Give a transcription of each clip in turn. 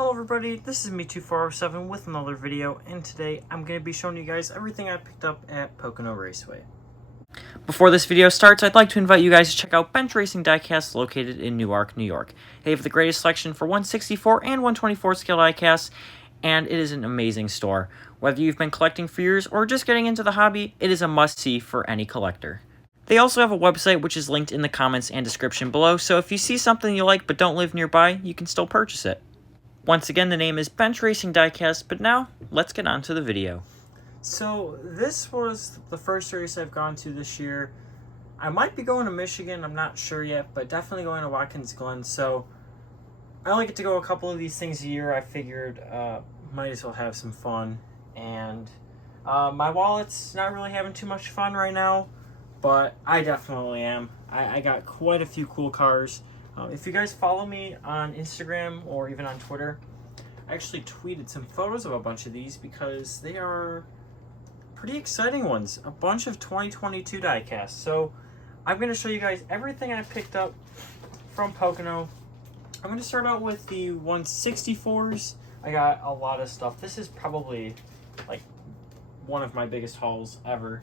Hello everybody, this is me2407 with another video, and today I'm going to be showing you guys everything I picked up at Pocono Raceway. Before this video starts, I'd like to invite you guys to check out Bench Racing Diecast located in Newark, New York. They have the greatest selection for 164 and 124 scale diecasts, and it is an amazing store. Whether you've been collecting for years or just getting into the hobby, it is a must-see for any collector. They also have a website which is linked in the comments and description below, so if you see something you like but don't live nearby, you can still purchase it. Once again, the name is Bench Racing Diecast, but now, let's get on to the video. So, this was the first race I've gone to this year. I might be going to Michigan, I'm not sure yet, but definitely going to Watkins Glen. So, I only get to go a couple of these things a year. I figured might as well have some fun. And my wallet's not really having too much fun right now, but I definitely am. I got quite a few cool cars. If you guys follow me on Instagram or even on Twitter, I actually tweeted some photos of a bunch of these because they are pretty exciting ones. A bunch of 2022 diecasts. So I'm going to show you guys everything I picked up from Pocono. I'm going to start out with the 164s. I got a lot of stuff. This is probably like one of my biggest hauls ever.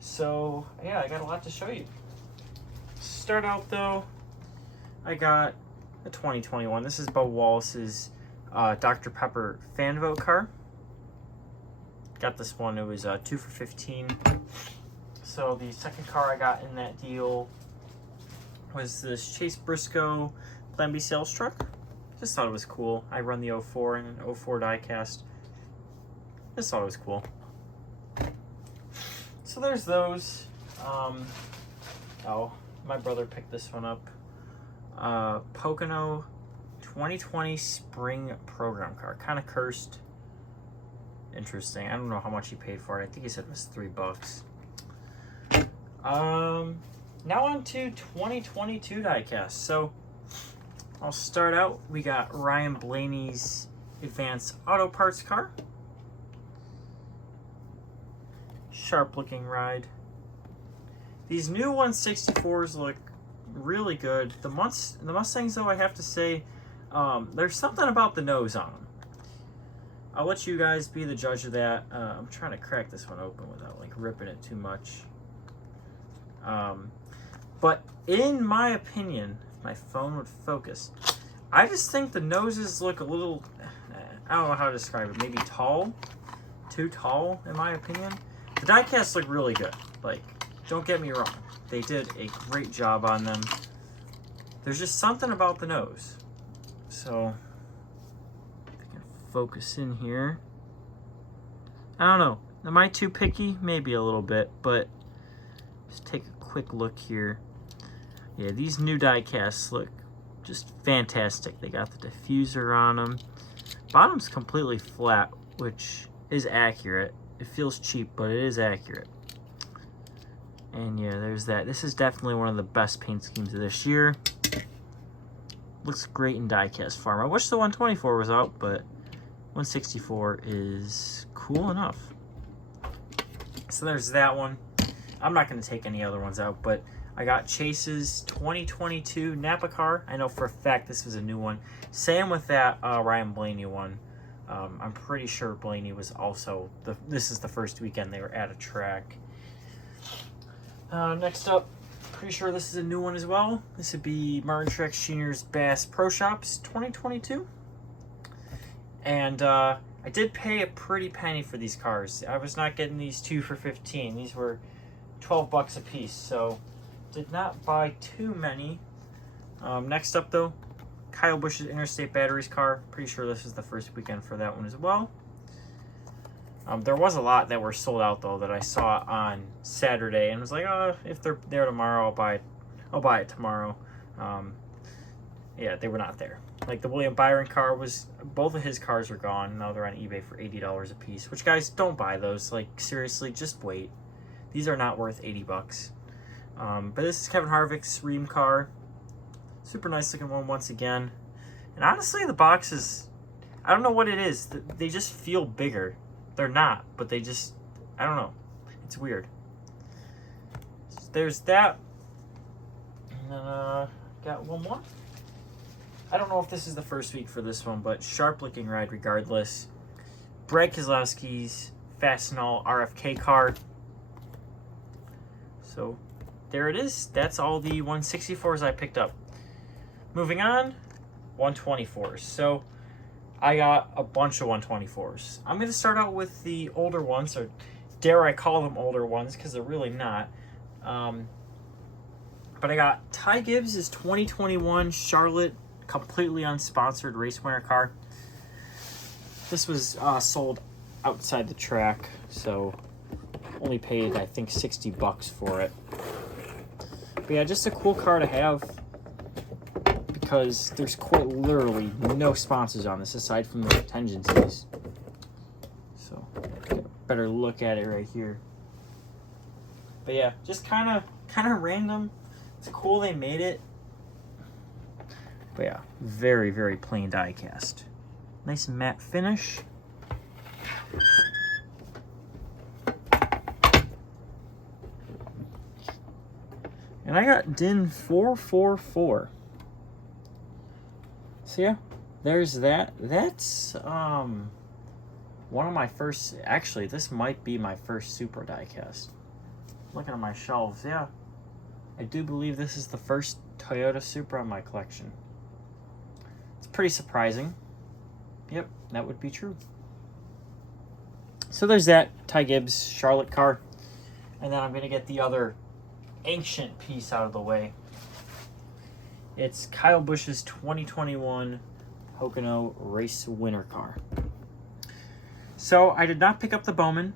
So yeah, I got a lot to show you. Start out though, I got a 2021. This is Bo Wallace's Dr. Pepper fan vote car. Got this one, it was 2 for $15. So the second car I got in that deal was this Chase Briscoe Plan B sales truck. Just thought it was cool. I run the 04 and an 04 diecast. Just thought it was cool. So there's those. Oh, my brother picked this one up. Pocono 2020 spring program car. Kind of cursed. Interesting. I don't know how much he paid for it. I think he said it was $3. Now on to 2022 diecast. So I'll start out. We got Ryan Blaney's Advanced Auto Parts car. Sharp looking ride. These new 164s look really good. The Mustangs, though, I have to say, there's something about the nose on them. I'll let you guys be the judge of that. I'm trying to crack this one open without like ripping it too much. But in my opinion, if my phone would focus, I just think the noses look a little, I don't know how to describe it, maybe tall, too tall in my opinion. The diecasts look really good, like, don't get me wrong. They did a great job on them. There's just something about the nose. So, if I can focus in here. I don't know. Am I too picky? Maybe a little bit, but just take a quick look here. Yeah, these new diecasts look just fantastic. They got the diffuser on them. Bottom's completely flat, which is accurate. It feels cheap, but it is accurate. And yeah, there's that. This is definitely one of the best paint schemes of this year. Looks great in diecast form. I wish the 124 was out, but 164 is cool enough. So there's that one. I'm not going to take any other ones out, but I got Chase's 2022 Napa car. I know for a fact this was a new one. Same with that Ryan Blaney one. I'm pretty sure Blaney was also, this is the first weekend they were at a track. Next up, pretty sure this is a new one as well. This would be Martin Truex Jr.'s Bass Pro Shops 2022. And I did pay a pretty penny for these cars. I was not getting these 2 for $15. These were $12 a piece, so did not buy too many. Next up though, Kyle Busch's Interstate Batteries car. Pretty sure this is the first weekend for that one as well. There was a lot that were sold out though that I saw on Saturday and was like, oh, if they're there tomorrow, I'll buy it tomorrow. Yeah, they were not there. Like the William Byron car was, both of his cars are gone. Now they're on eBay for $80 a piece, which guys, don't buy those. Like seriously, just wait. These are not worth $80. But this is Kevin Harvick's Ream car. Super nice looking one once again. And honestly, the boxes, I don't know what it is. They just feel bigger. They're not, but they just, I don't know. It's weird. There's that. And then got one more. I don't know if this is the first week for this one, but sharp looking ride regardless. Brad Keselowski's Fastenal RFK car. So there it is. That's all the 164s I picked up. Moving on, 124s. So I got a bunch of 124s. I'm going to start out with the older ones, or dare I call them older ones, because they're really not. But I got Ty Gibbs' 2021 Charlotte completely unsponsored race winner car. This was sold outside the track, so only paid, I think, $60 for it. But yeah, just a cool car to have, because there's quite literally no sponsors on this aside from the contingencies. So get a better look at it right here. But yeah, just kind of random. It's cool they made it. But yeah, very, very plain die cast. Nice matte finish. And I got DIN 444. So yeah, there's that. That's one of my first, actually this might be my first Supra die cast. Looking at my shelves, yeah. I do believe this is the first Toyota Supra in my collection. It's pretty surprising. Yep, that would be true. So there's that Ty Gibbs Charlotte car. And then I'm going to get the other ancient piece out of the way. It's Kyle Busch's 2021 Pocono race winner car. So I did not pick up the Bowman.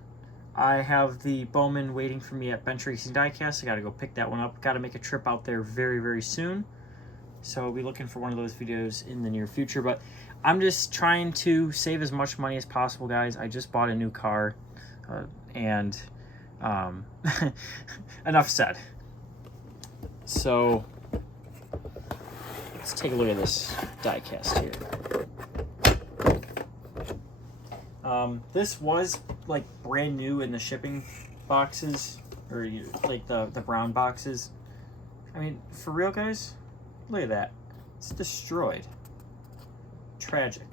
I have the Bowman waiting for me at Bench Racing Diecast. I got to go pick that one up. Got to make a trip out there very, very soon. So I'll be looking for one of those videos in the near future. But I'm just trying to save as much money as possible, guys. I just bought a new car. And enough said. So let's take a look at this diecast here. This was like brand new in the shipping boxes, or like the brown boxes. I mean, for real, guys, look at that. It's destroyed. Tragic.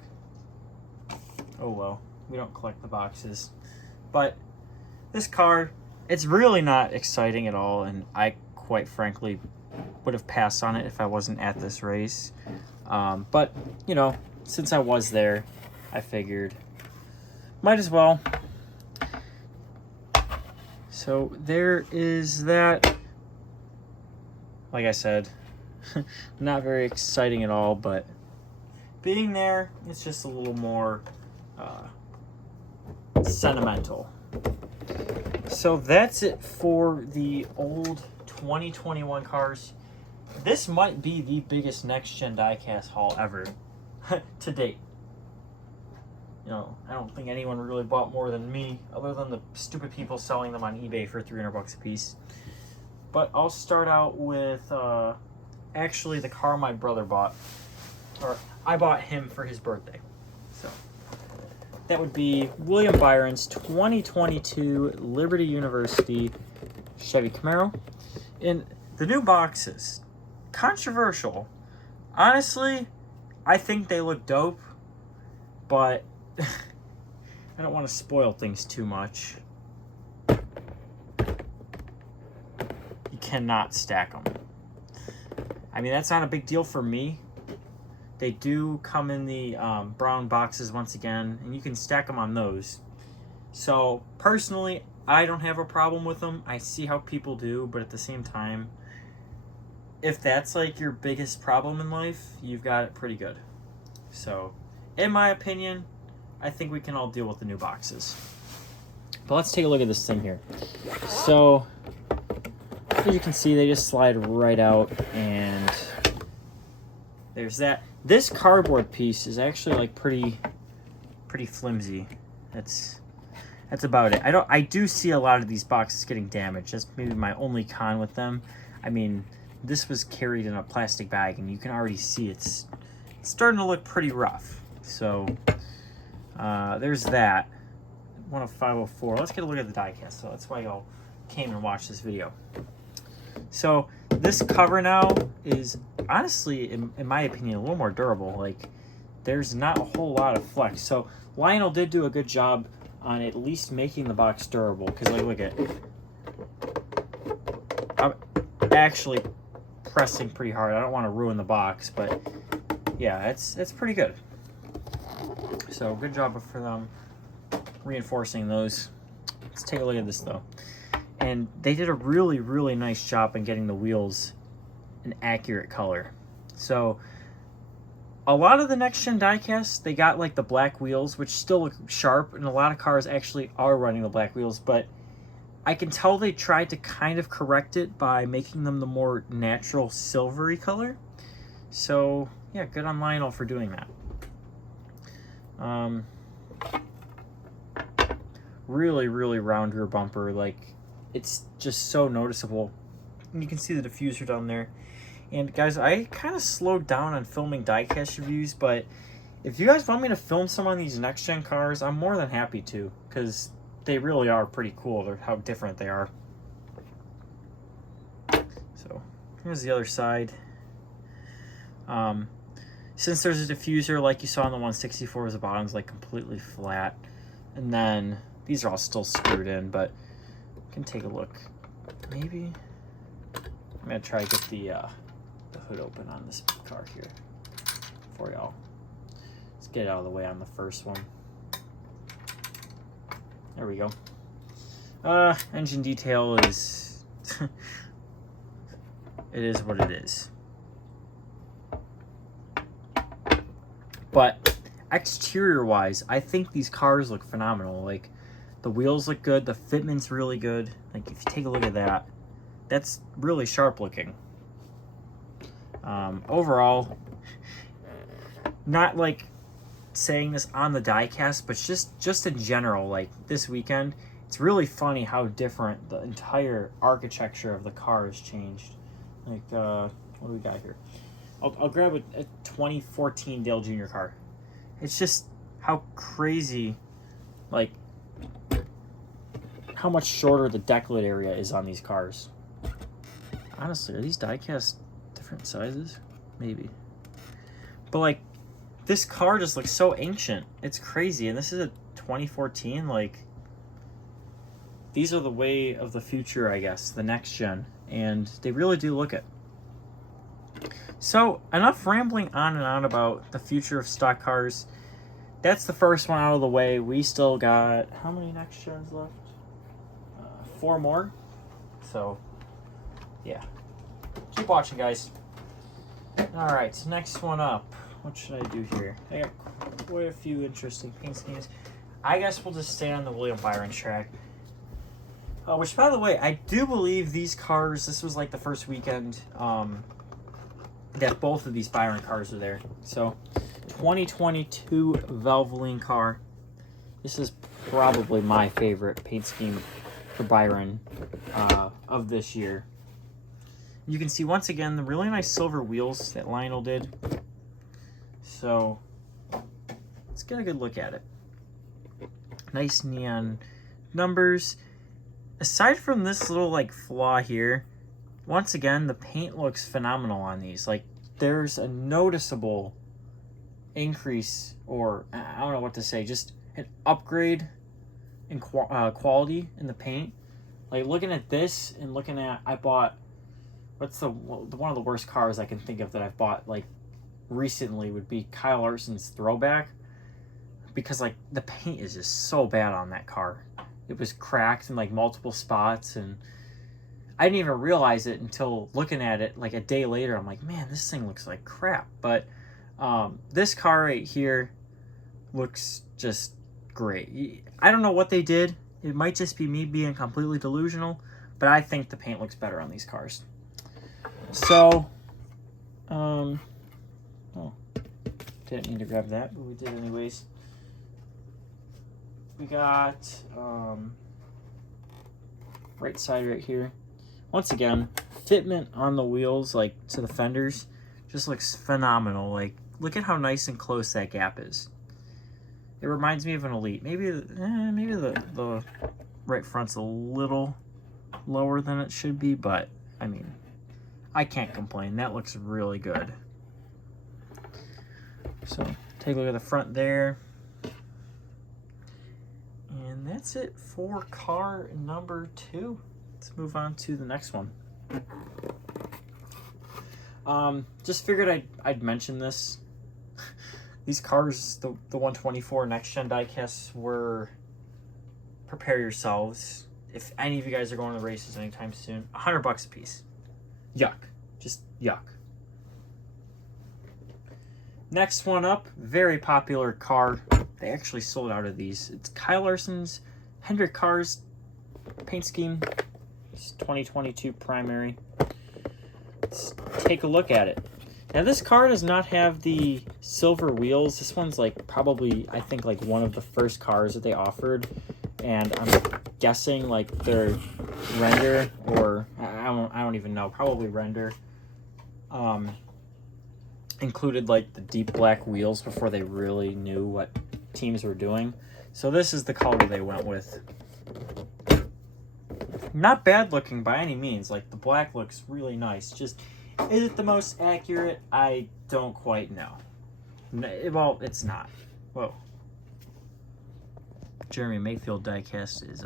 Oh well, we don't collect the boxes. But this car, it's really not exciting at all, and I quite frankly would have passed on it if I wasn't at this race. But, you know, since I was there, I figured might as well. So there is that. Like I said, not very exciting at all, but being there, it's just a little more sentimental. So that's it for the old 2021 cars. This might be the biggest next-gen diecast haul ever to date. You know, I don't think anyone really bought more than me, other than the stupid people selling them on eBay for $300 a piece. But I'll start out with actually the car my brother bought, or I bought him for his birthday. So that would be William Byron's 2022 Liberty University Chevy Camaro. In the new boxes, controversial. Honestly, I think they look dope, but I don't want to spoil things too much. You cannot stack them. I mean, that's not a big deal for me. They do come in the brown boxes once again, and you can stack them on those. So, personally, I don't have a problem with them. I see how people do, but at the same time, if that's like your biggest problem in life, you've got it pretty good. So, in my opinion, I think we can all deal with the new boxes. But let's take a look at this thing here. So, as you can see, they just slide right out, and there's that. This cardboard piece is actually like pretty flimsy. That's about it. I do see a lot of these boxes getting damaged. That's maybe my only con with them. I mean, this was carried in a plastic bag, and you can already see it's starting to look pretty rough. So there's that. One of 504. Let's get a look at the diecast. So that's why y'all came and watched this video. So this cover now is honestly, in my opinion, a little more durable. Like, there's not a whole lot of flex. So Lionel did do a good job on at least making the box durable. Because, like, look at, I'm actually pressing pretty hard. I don't want to ruin the box, but yeah, it's pretty good. So good job for them reinforcing those. Let's take a look at this though. And they did a really, really nice job in getting the wheels an accurate color. So a lot of the next gen diecasts, they got like the black wheels, which still look sharp, and a lot of cars actually are running the black wheels, but I can tell they tried to kind of correct it by making them the more natural silvery color. So yeah, good on Lionel for doing that. Really, really round rear bumper. Like, it's just so noticeable. And you can see the diffuser down there. And guys, I kind of slowed down on filming diecast reviews, but if you guys want me to film some on these next gen cars, I'm more than happy to, because they really are pretty cool. They're how different they are. So here's the other side. Since there's a diffuser like you saw on the 164, the bottom's like completely flat, and then these are all still screwed in, but you can take a look. Maybe I'm gonna try to get the hood open on this car here for y'all. Let's get it out of the way on the first one. There we go. Engine detail is it is what it is. But exterior wise, I think these cars look phenomenal. Like, the wheels look good, the fitment's really good. Like, if you take a look at that, that's really sharp looking. Overall, not like saying this on the diecast, but just in general, like this weekend, it's really funny how different the entire architecture of the car has changed. Like, what do we got here? I'll grab a 2014 Dale Jr. car. It's just how crazy, like, how much shorter the deck lid area is on these cars. Honestly, are these diecast different sizes? Maybe. But, like, this car just looks so ancient. It's crazy. And this is a 2014. Like, these are the way of the future, I guess. The next gen. And they really do look it. So, enough rambling on and on about the future of stock cars. That's the first one out of the way. We still got, how many next gens left? 4 more. So, yeah. Keep watching, guys. Alright, so next one up. What should I do here? I got quite a few interesting paint schemes. I guess we'll just stay on the William Byron track. Which, by the way, I do believe these cars, this was like the first weekend that both of these Byron cars are there. So, 2022 Valvoline Car. This is probably my favorite paint scheme for Byron of this year. You can see, once again, the really nice silver wheels that Lionel did. So, let's get a good look at it. Nice neon numbers. Aside from this little, like, flaw here, once again, the paint looks phenomenal on these. Like, there's a noticeable increase, or I don't know what to say, just an upgrade in quality in the paint. Like, looking at this and looking at, I bought, what's one of the worst cars I can think of that I've bought, like, recently would be Kyle Larson's Throwback, because, like, the paint is just so bad on that car. It was cracked in, like, multiple spots, and I didn't even realize it until looking at it, like, a day later. I'm like, man, this thing looks like crap. But this car right here looks just great. I don't know what they did. It might just be me being completely delusional, but I think the paint looks better on these cars. So, oh, didn't mean to grab that, but we did anyways. We got right side right here. Once again, fitment on the wheels, like to the fenders, just looks phenomenal. Like, look at how nice and close that gap is. It reminds me of an Elite. Maybe the right front's a little lower than it should be, but I mean, I can't complain. That looks really good. So take a look at the front there. And that's it for car number 2. Let's move on to the next one. Just figured I'd mention this. These cars, the 124 next gen diecasts, were, prepare yourselves. If any of you guys are going to races anytime soon, $100 a piece. Yuck. Just yuck. Next one up, very popular car. They actually sold out of these. It's Kyle Larson's Hendrick Cars paint scheme. It's 2022 primary. Let's take a look at it. Now this car does not have the silver wheels. This one's like probably, I think, like one of the first cars that they offered. And I'm guessing like their render, or I don't even know, probably render, included like the deep black wheels before they really knew what teams were doing. So this is the color they went with. Not bad looking by any means. Like the black looks really nice. Just, is it the most accurate? I don't quite know. Well, it's not. Whoa. Jeremy Mayfield diecast is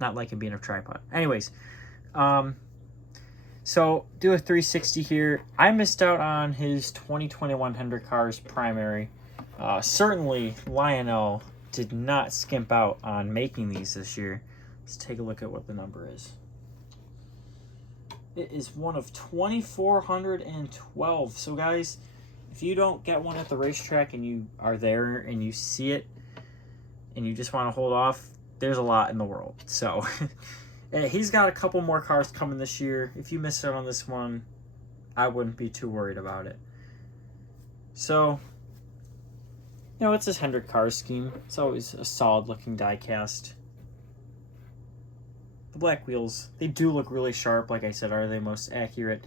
not liking being a tripod. Anyways, so do a 360 here. I missed out on his 2021 Hendrick Cars primary. Certainly Lionel did not skimp out on making these this year. Let's take a look at what the number is. It is one of 2,412. So guys, if you don't get one at the racetrack and you are there and you see it and you just want to hold off, there's a lot in the world. So he's got a couple more cars coming this year. If you miss out on this one, I wouldn't be too worried about it. So, you know, it's this Hendrick Cars scheme. It's always a solid looking diecast. The black wheels, they do look really sharp. Like I said, are they most accurate?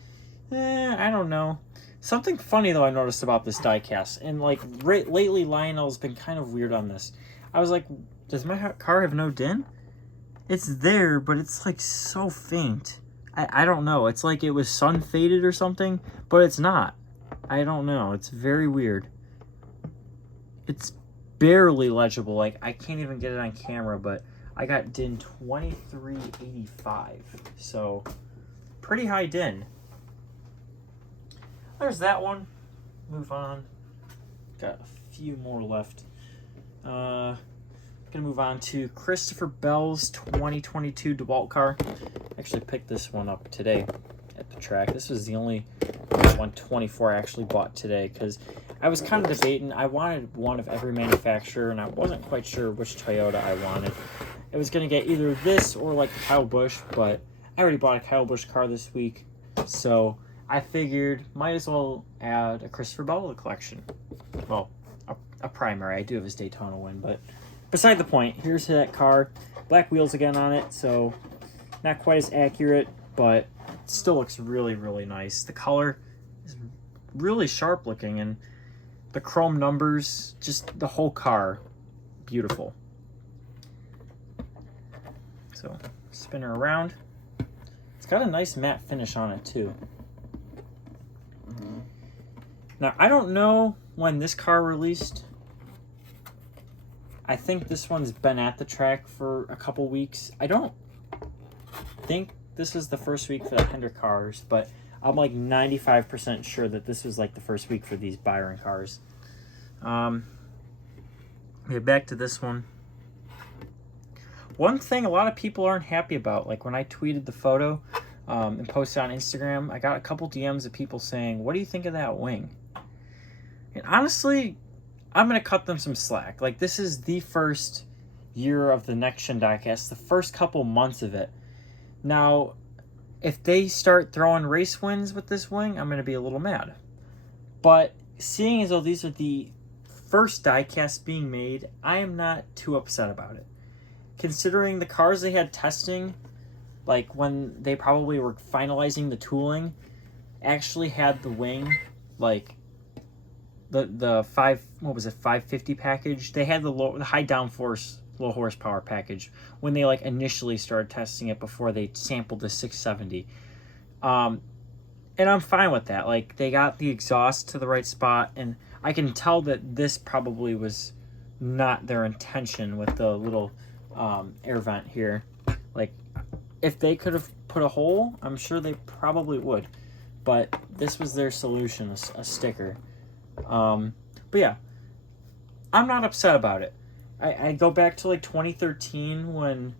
I don't know. Something funny though I noticed about this diecast, and like lately Lionel's been kind of weird on this. I was like, does my car have no din? It's there, but it's like so faint. I don't know. It's like it was sun faded or something, but it's not. I don't know. It's very weird. It's barely legible. Like I can't even get it on camera, but I got din 2385. So pretty high din. There's that one. Move on. Got a few more left. Gonna move on to Christopher Bell's 2022 Dewalt car. Actually picked this one up today at the track. This was the only 124 I actually bought today because I was kind of debating. I wanted one of every manufacturer and I wasn't quite sure which Toyota I wanted. I was gonna get either this or like the Kyle Busch, but I already bought a Kyle Busch car this week, so I figured might as well add a Christopher Bell to the collection. Well, a primary. I do have his Daytona win, but beside the point, here's that car. Black wheels again on it, so not quite as accurate, but it still looks really, really nice. The color is really sharp looking, and the chrome numbers, just the whole car, beautiful. So, spin her around. It's got a nice matte finish on it, too. Now, I don't know when this car released. I think this one's been at the track for a couple weeks. I don't think this is the first week for the Hendrick cars, but I'm like 95% sure that this was like the first week for these Byron cars. Okay, back to this one. One thing a lot of people aren't happy about, like when I tweeted the photo and posted on Instagram, I got a couple DMs of people saying, what do you think of that wing? And honestly, I'm going to cut them some slack. Like, this is the first year of the next gen diecast, the first couple months of it. Now, if they start throwing race wins with this wing, I'm going to be a little mad. But seeing as though these are the first diecasts being made, I am not too upset about it. Considering the cars they had testing, like when they probably were finalizing the tooling, actually had the wing, like the 550 package. They had the high downforce, low horsepower package when they like initially started testing it before they sampled the 670. And I'm fine with that. Like, they got the exhaust to the right spot, and I can tell that this probably was not their intention with the little air vent here. Like, if they could have put a hole, I'm sure they probably would. But this was their solution, a sticker. But yeah, I'm not upset about it. I go back to like 2013 when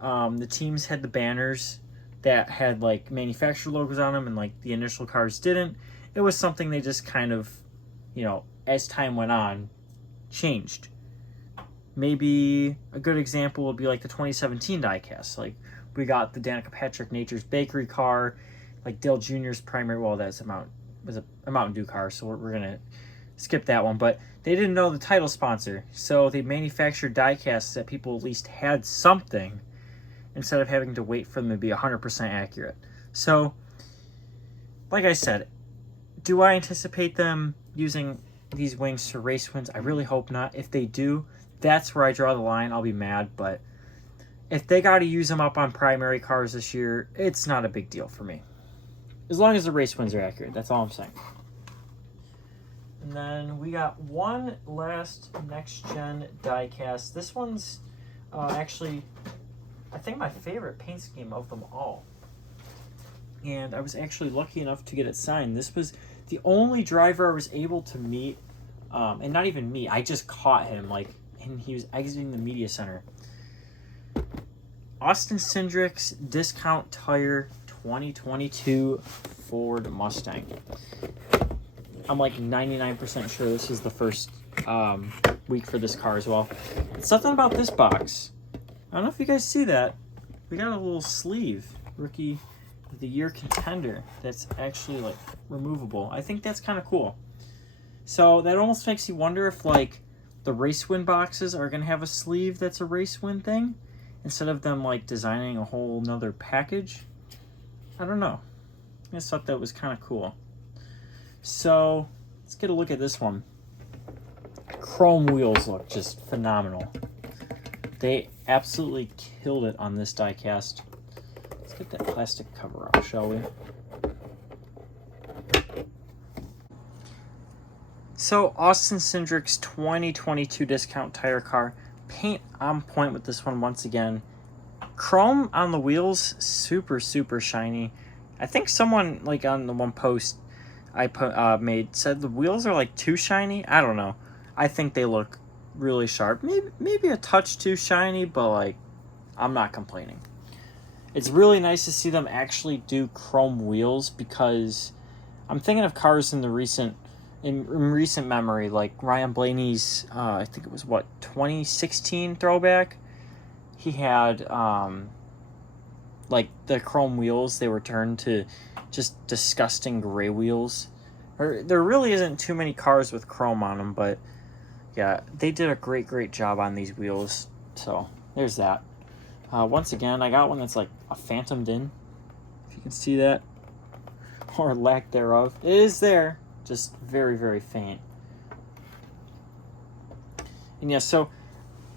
the teams had the banners that had like manufacturer logos on them and like the initial cars didn't. It was something they just kind of, you know, as time went on, changed. Maybe a good example would be like the 2017 diecast. Like, we got the Danica Patrick Nature's Bakery car, like Dale Jr.'s primary. Well, that's was a Mountain Dew car, so we're gonna skip that one. But they didn't know the title sponsor, so they manufactured diecasts that people at least had something, instead of having to wait for them to be 100% accurate. So, like I said, do I anticipate them using these wings to race wins? I really hope not. If they do, that's where I draw the line. I'll be mad, but if they got to use them up on primary cars this year, it's not a big deal for me. As long as the race wins are accurate, that's all I'm saying. And then we got one last next-gen diecast. This one's actually, I think, my favorite paint scheme of them all. And I was actually lucky enough to get it signed. This was the only driver I was able to meet, and not even meet, I just caught him, like, and he was exiting the media center. Austin Cindric's Discount Tire 2022 Ford Mustang. I'm like 99% sure this is the first week for this car as well. It's something about this box. I don't know if you guys see that. We got a little sleeve, Rookie of the Year contender, that's actually like removable. I think that's kind of cool. So that almost makes you wonder if like the race win boxes are gonna have a sleeve that's a race win thing, instead of them like designing a whole nother package. I don't know. I just thought that was kind of cool. So let's get a look at this one. Chrome wheels look just phenomenal. They absolutely killed it on this diecast. Let's get that plastic cover off, shall we? So Austin Cindric's 2022 Discount Tire car. Paint on point with this one once again. Chrome on the wheels, super, super shiny. I think someone, like on the one post I made, said the wheels are like too shiny. I don't know. I think they look really sharp. Maybe a touch too shiny, but like, I'm not complaining. It's really nice to see them actually do chrome wheels, because I'm thinking of cars in recent memory, like Ryan Blaney's, I think it was 2016 throwback. He had like the chrome wheels. They were turned to just disgusting gray wheels. There really isn't too many cars with chrome on them, but yeah, they did a great job on these wheels. So there's that. Once again, I got one that's like a phantomed in, if you can see that, or lack thereof. It is there, just very faint. And yeah, so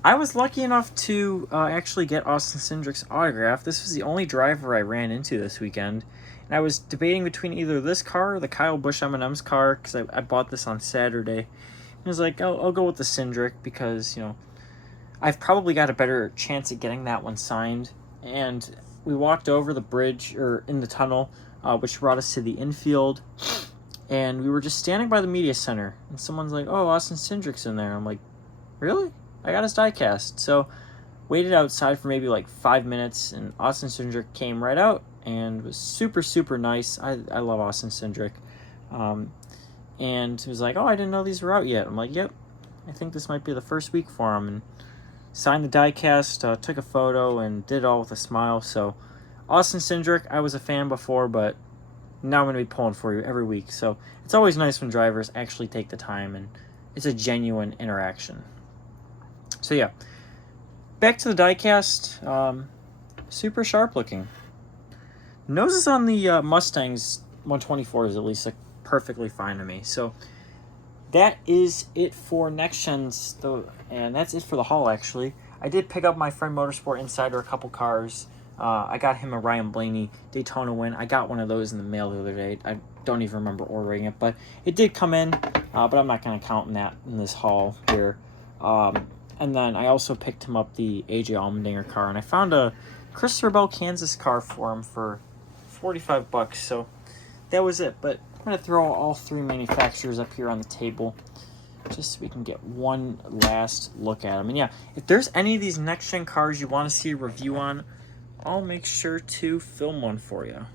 I was lucky enough to actually get Austin Cindric's autograph. This was the only driver I ran into this weekend, and I was debating between either this car or the Kyle Busch M&M's car, because I bought this on Saturday. And I was like, I'll go with the Cindric, because, you know, I've probably got a better chance at getting that one signed. And we walked over the bridge, or in the tunnel, which brought us to the infield, and we were just standing by the media center, and someone's like, oh, Austin Cindric's in there. I'm like, really? I got his diecast. So waited outside for maybe like 5 minutes, and Austin Cindric came right out and was super nice. I love Austin Cindric. And he was like, oh, I didn't know these were out yet. I'm like, yep, I think this might be the first week for him. And signed the diecast, took a photo, and did it all with a smile. So Austin Cindric, I was a fan before, but now I'm going to be pulling for you every week. So it's always nice when drivers actually take the time, and it's a genuine interaction. So yeah, back to the diecast. Super sharp looking. Noses on the Mustangs 124s at least look perfectly fine to me. So that is it for next gens, though, and that's it for the haul. Actually, I did pick up my friend Motorsport Insider a couple cars. I got him a Ryan Blaney Daytona win. I got one of those in the mail the other day. I don't even remember ordering it, but it did come in, but I'm not going to count that in this haul here. And then I also picked him up the AJ Allmendinger car, and I found a Christopher Bell, Kansas car for him for $45, so that was it. But I'm going to throw all three manufacturers up here on the table just so we can get one last look at them. And yeah, if there's any of these next-gen cars you want to see a review on, I'll make sure to film one for you.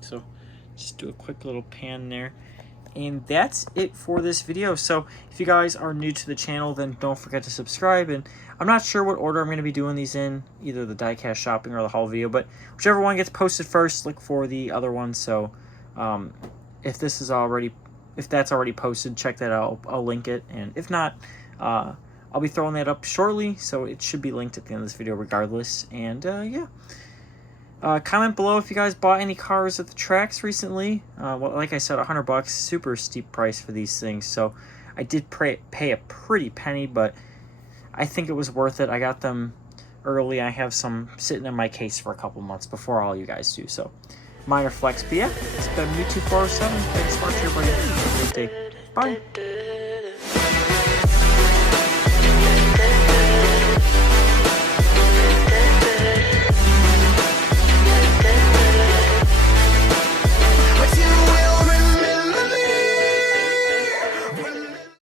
So just do a quick little pan there. And that's it for this video. So if you guys are new to the channel, then don't forget to subscribe. And I'm not sure what order I'm going to be doing these in, either the diecast shopping or the haul video, but whichever one gets posted first, look for the other one. So if that's already posted, check that out. I'll link it. And if not, I'll be throwing that up shortly, so it should be linked at the end of this video regardless. And yeah. Comment below if you guys bought any cars at the tracks recently. Well, like I said, $100, super steep price for these things. So I did pay a pretty penny, but I think it was worth it. I got them early. I have some sitting in my case for a couple months before all you guys do. So minor flex. But yeah, it's been me 2407. Thanks so much, everybody. Have a great day. Bye.